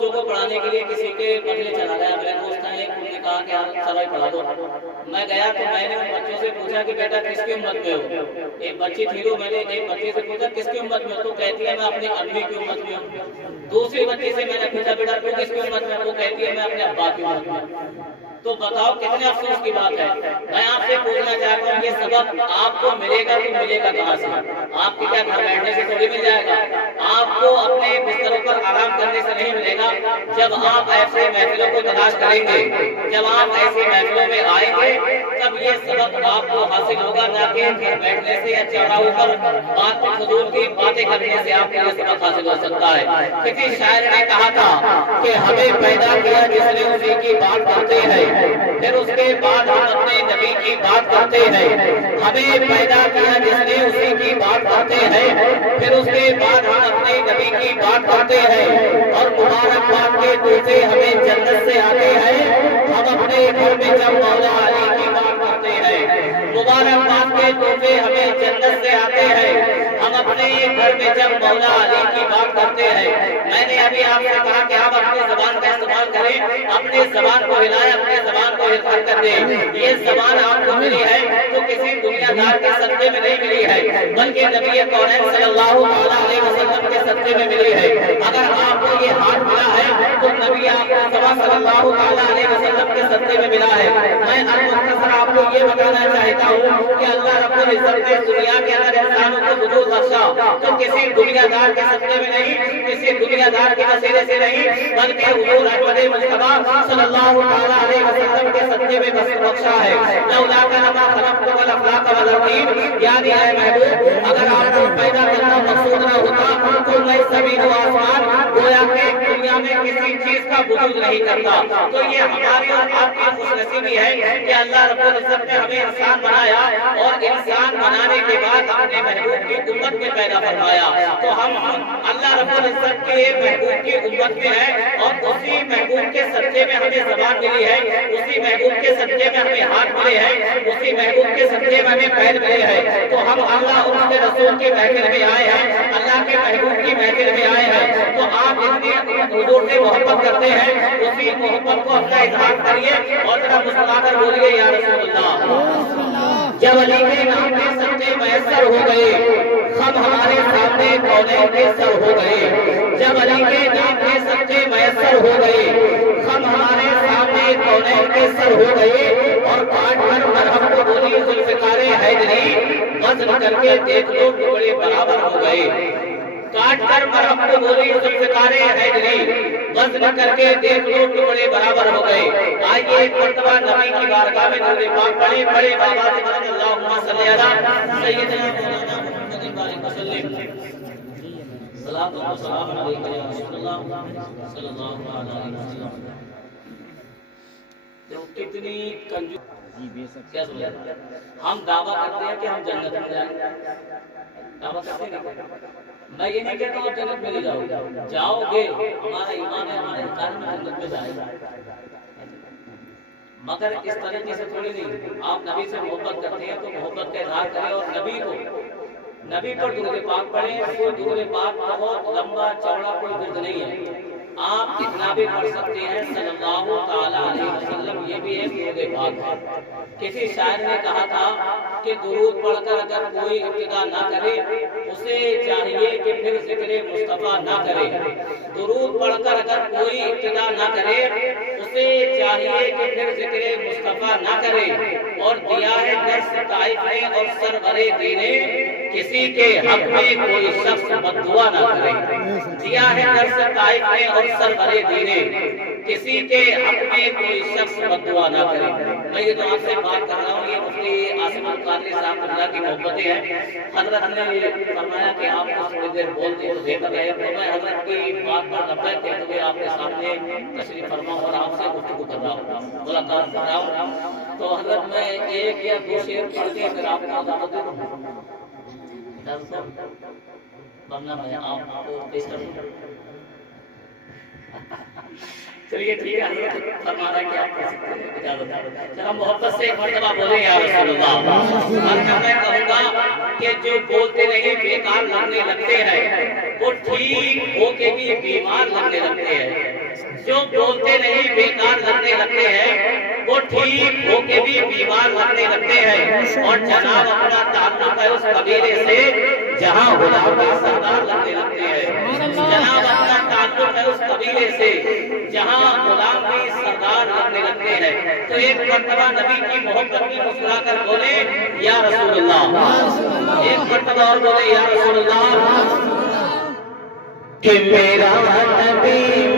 بچوں کو پڑھانے کے لیے کسی کے بغلے چلا گیا، میرے دوست ہیں انہوں نے کہا کہ آپ چلو پڑھا دو. میں گیا تو میں نے ان بچوں سے پوچھا کہ بیٹا کس کی امت میں ہو؟ ایک بچی تھی تو میں نے ایک بچی سے پوچھا کس کی امت میں ہو؟ تو کہتی ہے میں اپنی امی کی امت میں ہوں. دوسری بچی سے میں نے پوچھا بیٹا تو کس کی امت میں ہو؟ تو کہتی ہے میں اپنے ابا کی امت میں ہوں. تو بتاؤ کتنے افسوس کی بات ہے. میں آپ سے پوچھنا چاہتا ہوں یہ سبق آپ کو ملے گا تو ملے گا کہاں سے؟ آپ کی کیا گھر بیٹھنے سے تھوڑی مل جائے گا. آپ کو اپنے بستروں پر آرام کرنے سے نہیں ملے گا. جب آپ ایسے محفلوں کو تلاش کریں گے، جب آپ ایسی محفلوں میں آئیں گے، تب یہ سبق آپ کو حاصل ہوگا، نہ کہ گھر بیٹھنے سے یا چوراہوں پر بات فضول کی باتیں کرنے سے آپ کو یہ سبق حاصل ہو سکتا ہے. کسی شاعر نے کہا تھا کہ ہمیں پیدا کیا جس نے اسی کی بات کرتے ہیں، پھر اس کے بعد ہم اپنے نبی کی بات کرتے ہیں. ہمیں پیدا کیا جس نے اسی کی بات کرتے ہیں، پھر اس کے بعد ہم اپنے نبی کی بات کرتے ہیں. اور مبارکباد کے دوسرے ہمیں جنت سے آتے ہیں، ہم اپنے گھر میں جب مولا علی کی بات کرتے ہیں. مبارکباد کے دوسرے ہمیں جنت سے آتے ہیں، ہم اپنے گھر میں جب مولا علی کی بات کرتے ہیں. میں نے ابھی آپ سے کہا کہ آپ اپنی زبان کا استعمال کریں، اپنی زبان کو ہلائیں، اپنی زبان کو حفظ کر دیں. یہ زبان آپ کو ملی ہے تو کسی دنیا دار کے صدقے میں نہیں ملی ہے، بلکہ نبی کونین صلی اللہ علیہ وسلم کے صدقے میں ملی ہے. اگر آپ کو یہ ہاتھ ملا ہے تو نبی مصطفیٰ صلی اللہ علیہ وسلم کے صدقے میں ملا ہے. میں مختصر آپ کو یہ بتانا چاہتا ہوں کہ اللہ رب العزت نے دنیا کے اندر انسانوں کو وجود بخشا تو کسی دنیا دار کے صدقے میں نہیں، کسی دنیا دار کے وسیلے سے نہیں، بلکہ حضور احمد مصطفیٰ صلی اللہ علیہ وسلم کے صدقے میں بخشا ہے. لولا لما خلقت والاخلاق والترتیب، یعنی اے محبوب اگر آپ کو پیدا کرنا مقصود نہ ہوتا تو میں زمین و آسمان گویا کہ دنیا میں کسی چیز کا وجود نہیں کرتا. تو یہ ہماری اور آپ کی خوش نصیبی ہے کہ اللہ رب العزت نے ہمیں انسان بنایا اور انسان بنانے کے بعد اپنے محبوب کی امت میں پیدا فرمایا. تو ہم اللہ رب العزت کے محبوب کی امت میں ہیں اور اسی محبوب کے صدقے میں ہمیں زبان ملی ہے، اسی محبوب کے صدقے میں ہمیں ہاتھ ملے ہیں، اسی محبوب کے صدقے میں ہمیں پیر ملے ہیں. تو ہم اللہ اور اس کے رسول کی محفل میں آئے ہیں، اللہ کے محبوب کی محفل میں آئے ہیں. تو آپ اتنی حضور سے محبت کرتے ہیں، اسی محبت کو اپنا اظہار کریے اور ذرا مسکرا کر بولیے یا رسول اللہ. جب علی کے نام کے سچے میسر ہو گئے، ہم ہمارے سامنے کونین کے سر ہو گئے. جب علی کے نام کے سچے میسر ہو گئے، ہم ہمارے سامنے کونین کے سر ہو گئے. اور کاٹ کر مرہم کو بولی ذوالفقار حیدری، وزن کر کے دیکھ لو ٹکڑے برابر ہو گئے. کاٹ کر مرہم کو بولی ذوالفقار حیدری، وزن کر کے دیکھ لو ٹکڑے برابر ہو گئے. آئیے ایک مرتبہ نبی کی بارگاہ میں درود پاک پڑھیں، بڑے بابا سے بلند اللہم صلی علی سیدنا مولانا محمد بارک وسلم. صلاۃ و سلام علیک یا رسول اللہ صلی اللہ علیہ وسلم. کتنی کنجوس کیا سمجھا. ہم دعویٰ کرتے ہیں کہ ہم جنت میں جائیں گے، دعویٰ کرتے ہیں. میں یہ نہیں کہتا ہوں جنت میں لے جاؤ گے، ہمارا ایمان ہے، ہمارے انسان میں جنت میں جائے گا، مگر اس طریقے سے تھوڑی نہیں. آپ نبی سے محبت کرتے ہیں تو محبت کا اظہار کریں اور نبی پر درود پاک پڑھیں. وہ درود پاک بہت لمبا چوڑا کوئی درد نہیں ہے، آپ اتنا بھی پڑھ سکتے ہیں صلی اللہ تعالی علیہ وسلم. یہ بھی ایک درود پاک ہے. کسی شاعر نے کہا تھا کہ درود پڑھ کر اگر کوئی ابتدا نہ کرے اسے چاہیے کہ پھر ذکر مصطفیٰ نہ کرے. درود پڑھ کر اگر کوئی ابتدا نہ کرے اسے چاہیے کہ پھر ذکر مصطفیٰ نہ کرے. اور دیا ہے درس طائف نے اور سرور دین نے، کسی کے حق میں کوئی شخص بد دعا نہ کرے. دیا ہے درس طائف نے اور سرور دین نے، کسی کے حق میں کوئی شخص بد دعا نہ کرے. میں یہ تو آپ سے بات کر رہا ہوں، یہ مفتی عاصم القادری صاحب اللہ کی محبتیں ہیں. حضرت نے فرمایا کہ آپ کو تھوڑی دیر بولتے تو بہتر ہے. تو میں حضرت کی بات پر لبیک کہتے ہوئے آپ کے سامنے تشریف فرما اور آپ سے گفتگو کر رہا ہوں، ملاقات کر رہا ہوں. تو حضرت میں ایک یا دو شعر پڑھ کے پھر آپ کو اجازت دے دوں، ورنہ میں آپ کو پیش کر دوں. چلیے ٹھیک ہے حضرت فرما رہے ہیں کہ آپ کہہ سکتے ہیں، اجازت ہے. چلو محبت سے ایک مرتبہ بولیں یا رسول اللہ. ورنہ میں کہوں گا کہ جو بولتے نہیں بیکار لگنے لگتے ہیں وہ ٹھیک ہو کے بھی بیمار لگنے لگتے ہیں. جو بولتے نہیں بیکار لگتے ہیں وہ ٹھیک ہو کے بھی بیمار لگتے ہیں، اور جناب اپنا تعلق ہے اس قبیلے سے جہاں غلامی سردار لگتے ہیں، جناب اپنا تعلق ہے اس قبیلے سے جہاں غلامی سردار لگتے ہیں۔ تو ایک مرتبہ نبی کی محبت میں مسکرا کر بولے یا رسول اللہ، ایک مرتبہ اور بولے یا رسول اللہ، کہ میرا نبی